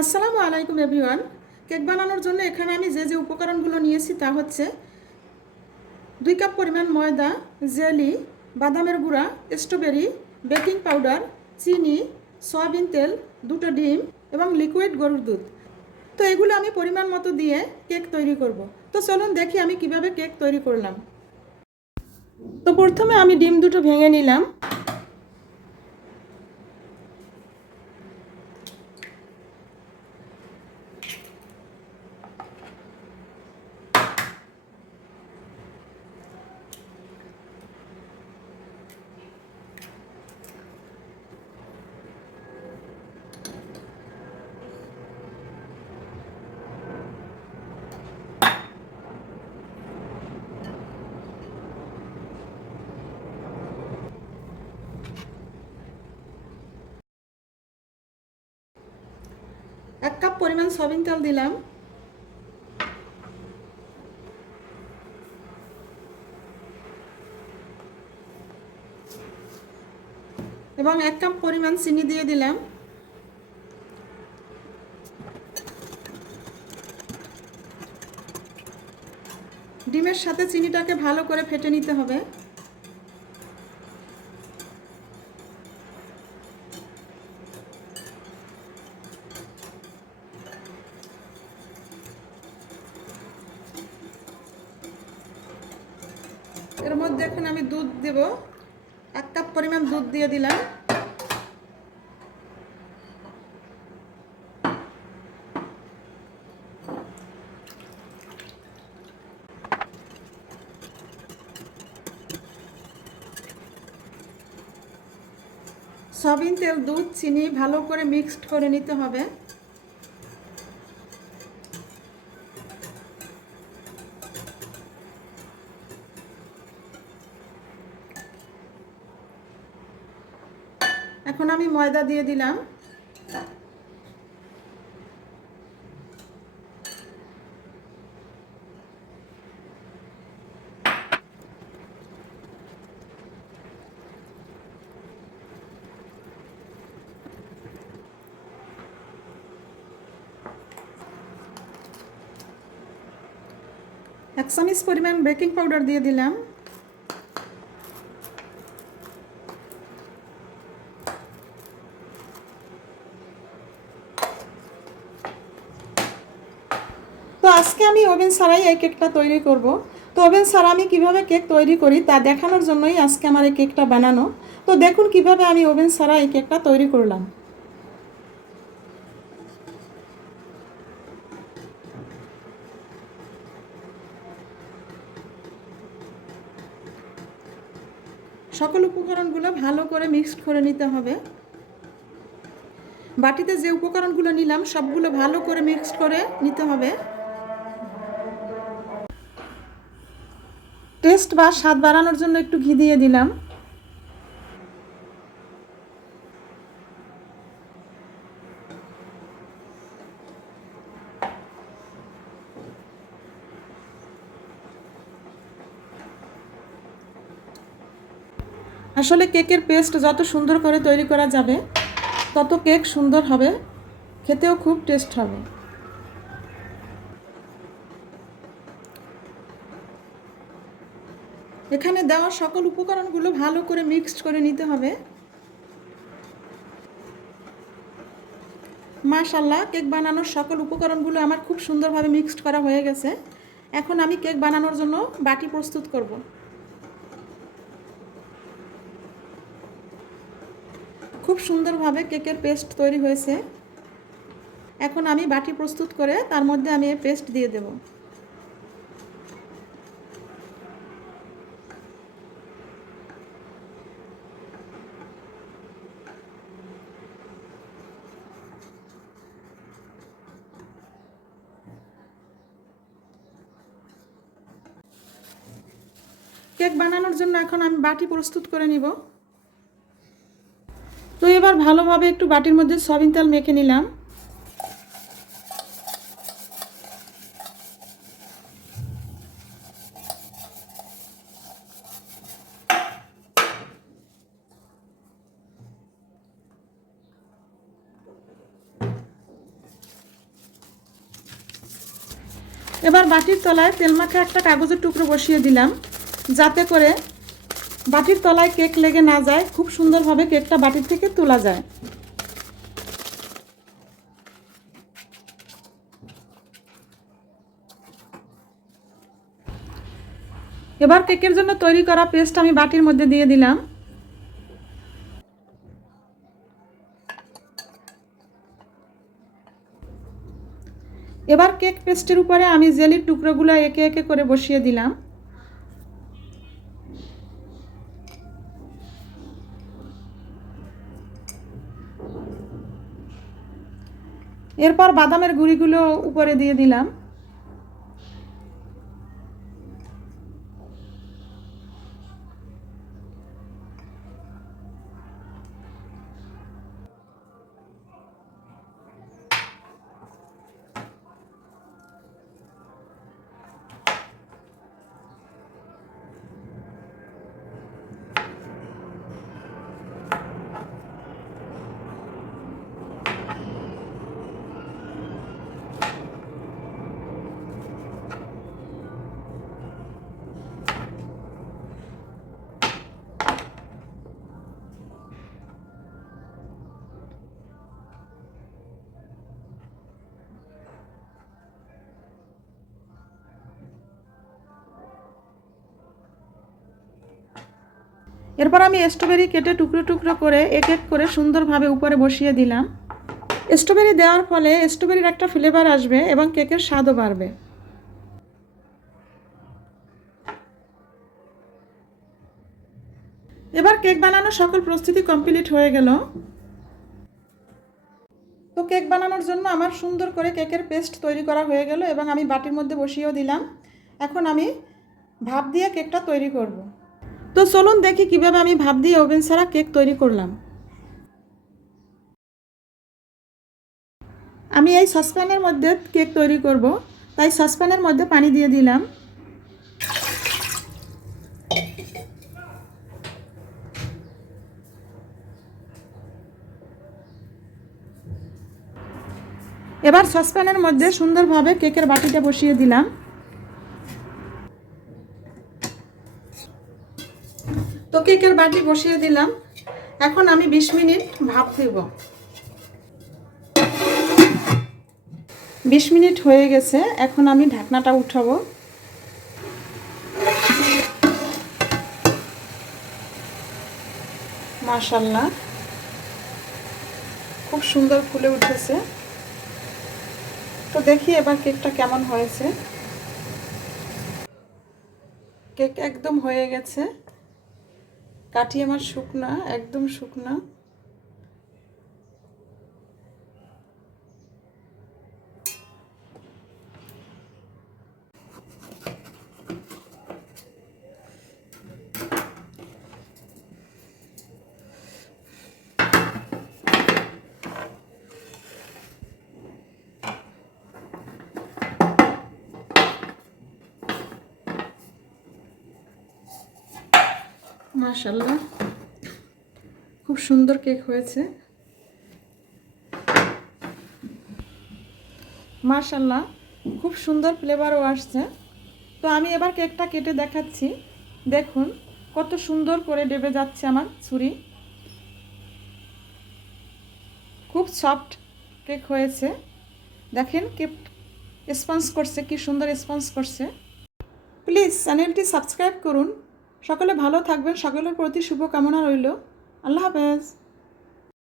আসসালামু আলাইকুম everyone. Cake বানানোর জন্য এখানে আমি যে উপকরণগুলো নিয়েছি তা হচ্ছে 2 কাপ পরিমাণ ময়দা, জেলি, বাদামের গুঁড়া, স্ট্রবেরি, বেকিং পাউডার, চিনি, সয়াবিন তেল, 2টো ডিম এবং লিকুইড গরুর দুধ। তো এগুলো আমি পরিমাণ মতো দিয়ে কেক তৈরি করব। তো চলুন দেখি আমি কিভাবে কেক তৈরি করলাম। তো প্রথমে আমি ডিম দুটো ভেঙে নিলাম। এক কাপ পরিমাণ সয়াবিন তেল দিলাম এবং 1 কাপ পরিমাণ চিনি দিয়ে দিলাম। ডিমের সাথে চিনিটাকে ভালো করে ফেটে নিতে হবে। এর মধ্যে এখন আমি দুধ দেব। 1 কাপ পরিমাণ দুধ দিয়ে দিলাম। সয়াবিন তেল, দুধ, চিনি ভালো করে মিক্সড করে নিতে হবে। এখন আমি ময়দা দিয়ে দিলাম। এক চামচ পরিমাণ বেকিং পাউডার দিয়ে দিলাম। তো আজকে আমি ওভেন ছাড়াই এই কেকটা তৈরি করব। তো ওভেন ছাড়া আমি কিভাবে কেক তৈরি করি তা দেখানোর জন্যই আজকে আমার এই কেকটা বানানো। তো দেখুন কিভাবে আমি ওভেন ছাড়া এই কেকটা তৈরি করলাম। সকল উপকরণগুলো ভালো করে মিক্সড করে নিতে হবে। বাটিতে যে উপকরণগুলো নিলাম সবগুলো ভালো করে মিক্সড করে নিতে হবে। টেস্ট বা স্বাদ বাড়ানোর জন্য একটু ঘি দিয়ে দিলাম। আসলে কেকের পেস্ট যত সুন্দর করে তৈরি করা যাবে তত কেক সুন্দর হবে, খেতেও খুব টেস্ট হবে। এখানে দেওয়া সকল উপকরণগুলো ভালো করে মিক্সড করে নিতে হবে। মাশাআল্লাহ, কেক বানানোর সকল উপকরণগুলো আমার খুব সুন্দরভাবে মিক্সড করা হয়ে গেছে। এখন আমি কেক বানানোর জন্য বাটি প্রস্তুত করব। খুব সুন্দরভাবে কেকের পেস্ট তৈরি হয়েছে। এখন আমি বাটি প্রস্তুত করে তার মধ্যে আমি এই পেস্ট দিয়ে দেব। কেক বানানোর জন্য এখন আমি বাটি প্রস্তুত করে নিব। তো এবার ভালোভাবে একটু বাটির মধ্যে সয়াবিন তেল মেখে নিলাম। এবার বাটির তলায় তেল মাখা একটা কাগজের টুকরো বসিয়ে দিলাম, যাতে করে বাটির তলায় কেক লেগে না যায়, খুব সুন্দরভাবে কেকটা বাটির থেকে তোলা যায়। এবার কেকের জন্য তৈরি করা পেস্ট আমি বাটির মধ্যে দিয়ে দিলাম। এবার কেক পেস্টের উপরে আমি জেলির টুকরোগুলো একে একে করে বসিয়ে দিলাম। এরপর বাদামের গুঁড়িগুলো উপরে দিয়ে দিলাম। এরপর আমি স্ট্রবেরি কেটে টুকরো টুকরো করে এক এক করে সুন্দরভাবে উপরে বসিয়ে দিলাম। স্ট্রবেরি দেওয়ার ফলে স্ট্রবেরির একটা ফ্লেভার আসবে এবং কেকের স্বাদও বাড়বে। এবার কেক বানানোর সকল প্রস্তুতি কমপ্লিট হয়ে গেল। তো কেক বানানোর জন্য আমার সুন্দর করে কেকের পেস্ট তৈরি করা হয়ে গেল এবং আমি বাটির মধ্যে বসিয়েও দিলাম। এখন আমি ভাপ দিয়ে কেকটা তৈরি করব। তো চলুন দেখি কিভাবে আমি ভাপ দিয়ে ওভেন ছাড়া কেক তৈরি করলাম। আমি এই সসপ্যানের মধ্যে কেক তৈরি করব, তাই সসপ্যানের মধ্যে পানি দিয়ে দিলাম। এবার সসপ্যানের মধ্যে সুন্দরভাবে কেকের বাটিটা বসিয়ে দিলাম। তো কেকের বাটি বসিয়ে দিলাম। এখন আমি 20 মিনিট ভাপ দেব। 20 মিনিট হয়ে গেছে, এখন আমি ঢাকনাটা উঠাবো। মাশাআল্লাহ, খুব সুন্দর ফুলে উঠেছে। তো দেখি এবার কেকটা কেমন হয়েছে। কেক একদম হয়ে গেছে, কাঠি আমার শুকনা, একদম শুকনা। মাশাআল্লাহ, খুব সুন্দর কেক হয়েছে। মাশাআল্লাহ, খুব সুন্দর ফ্লেভারও আসছে। তো আমি এবার কেকটা কেটে দেখাচ্ছি। দেখুন কত সুন্দর করে ডেবে যাচ্ছে আমার ছুরি। খুব সফট কেক হয়েছে। দেখেন কেক স্পঞ্জ করছে, কি সুন্দর স্পঞ্জ করছে। প্লিজ চ্যানেলটি সাবস্ক্রাইব করুন। সকলে ভালো থাকবেন, সকলের প্রতি শুভকামনা রইল। আল্লাহ হাফেজ।